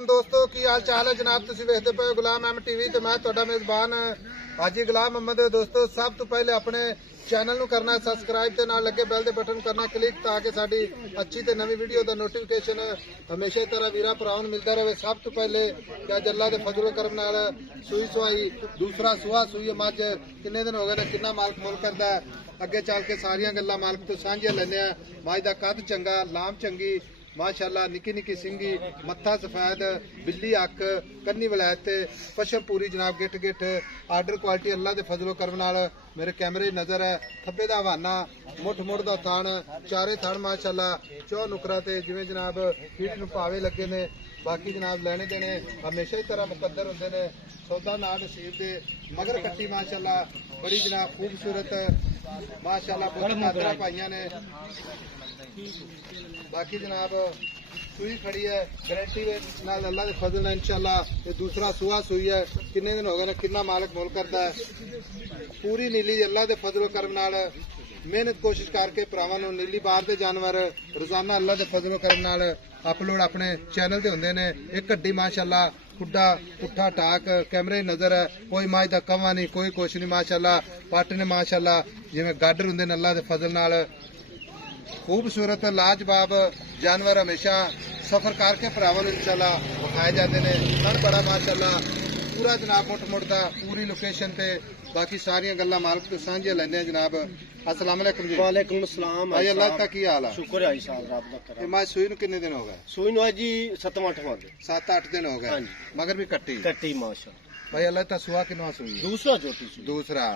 वालेकुम दोस्तों की हाल चाल है जनाब। तुसीं वेखदे पे गुलाम अहमद टीवी ते मैं तुहाडा मेज़बान हाजी गुलाम अहमद। दोस्तों सब तो पहले अपने चैनल नूं करना सबसक्राइब ते नाल लगे बैल दे बटन करना क्लिक ताकि साडी अच्छी ते नवी वीडियो दा नोटिफिकेशन हमेशा तरह वीरा भरावां नूं मिलदा रहे। सब तो पहले क्या अल्लाह दे फजल करम नाल सूई सुहाई दूसरा सुहा सूई मझ किन्ने दिन हो गए किन्ना मालक मुल करदा है। अगे चल के सारियां गल्लां मालक तो सांझियां लैने आ। मझ दा कद चंगा लाम चंगी माशाअल्लाह निकी निकी सिंगी मत्था सफेद बिल्ली अख कन्नी वलैत पशम पूरी जनाब गिट गिट आर्डर क्वालिटी अल्लाह के फजलो करम नाल मेरे कैमरे नज़र है। खब्बे दा हवाना मुठ मुड़ दा थान चारे थान माशाअल्लाह चौ नुकरा ते जिवें जनाब हीट नूं पावे लगे ने। बाकी जनाब लैने देने हमेशा ही तरह मुकद्दर होंदे ने। सौदा ना नसीब दे मगर कट्टी माशाअल्लाह बड़ी जनाब खूबसूरत माशाअल्लाह बहुत कादरा पाइयां ने। बाकी जनाब सूई खड़ी है गारंटी नाल अल्लाह के फजल है इंशाअल्लाह। ये दूसरा सुहा सूई है किन्ने दिन हो गए किन्ना मालक मोल करता है। पूरी नीली अल्लाह के फजल करम नाल मेहनत कोशिश करके भरावां नूं नीली बाहर दे जानवर रोजाना अल्लाह के फजल करम नाल अपलोड अपने चैनल ते हुंदे ने। एक हड्डी माशाअल्लाह खुड्डा पुट्ठा टाक कैमरे नजर है। कोई मझ दा कवा नहीं कोई कुछ नहीं माशाअल्लाह। पट ने माशाअल्लाह जिवें गाडर हुंदे ने अल्लाह के फजल नाल खूबसूरत लाजवाब जानवर हमेशा सफर करके भरावां नूं इंशाअल्लाह विखाए जाते हैं। तन बड़ा माशाअल्लाह पूरा जनाब मुठ मुड़दा पूरी लोकेशन ते। बाकी सारियां गल्लां मालक तो सांझियां लैंदे जनाब। अस्सलाम वालेकुम जी। वालेकुम अस्सलाम भाई अल्लाह ता की हाल है? शुक्र है साहब रब दा करम। मैं सूई नूं किन्ने दिन हो गए? सूई नु जी 7-8 दिन 7-8 दिन हो गए मगर भी कट्टी कट्टी माशाअल्लाह। भाई अल्लाह ता सुहा किन्ना सूई? दूसरा चोटी सी दूसरा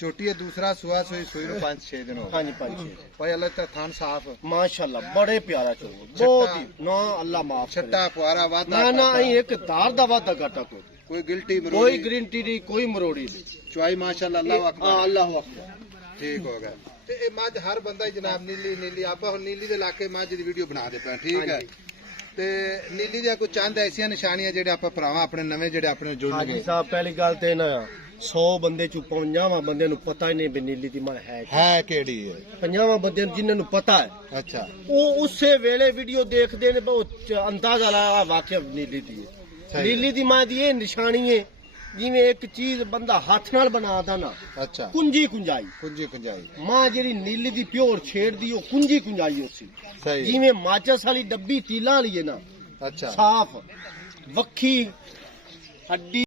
चोटी है दूसरा सुहा सूई सूई नूं 5-6 दिन हो गए। हां जी 5-6 भाई अल्लाह ता थान साफ माशाअल्लाह बड़े प्यारा चो बहुत ही ना अल्लाह माफ छट्टा फुआरा वादा ना ना एक दार दा वादा घाटा कोई गिल्टी कोई ग्रीनटी नहीं कोई मरोड़ी नहीं चुआई माशाअल्लाह अल्लाह अकबर। हां अल्लाह अकबर ठीक हो गया। ते ए मझ हर बंदा ही जनाब नीली नीली आप नीली दे इलाके मझ दी वीडियो बना दे पे ठीक है। ते नीली दी कोई चंद ऐसियां निशानियां जेडे आप भरावां अपने नवे जेडे अपने जुड़न हाजी साहब पहली गल ते ना 100 बंदे चू 50 बंदे नु पता ही नहीं भी नीली दी मल है केड़ी है। 50 बंदे जिन्हां नु पता है अच्छा वो उसे वेले वीडियो देखते ने बहुत अंदाजा लाया वाकई नीली दी है। नीली दी मां दी ये निशानी है जिवें एक चीज बंदा हाथ नाल बनादा ना। अच्छा कुंजी कुंजाई मां जेड़ी नीली दी प्योर छेड़ दी ओ कुंजी कुंजाई होसी सही जिवें माचस वाली डब्बी तीला वाली है ना। अच्छा साफ वक्खी हड्डी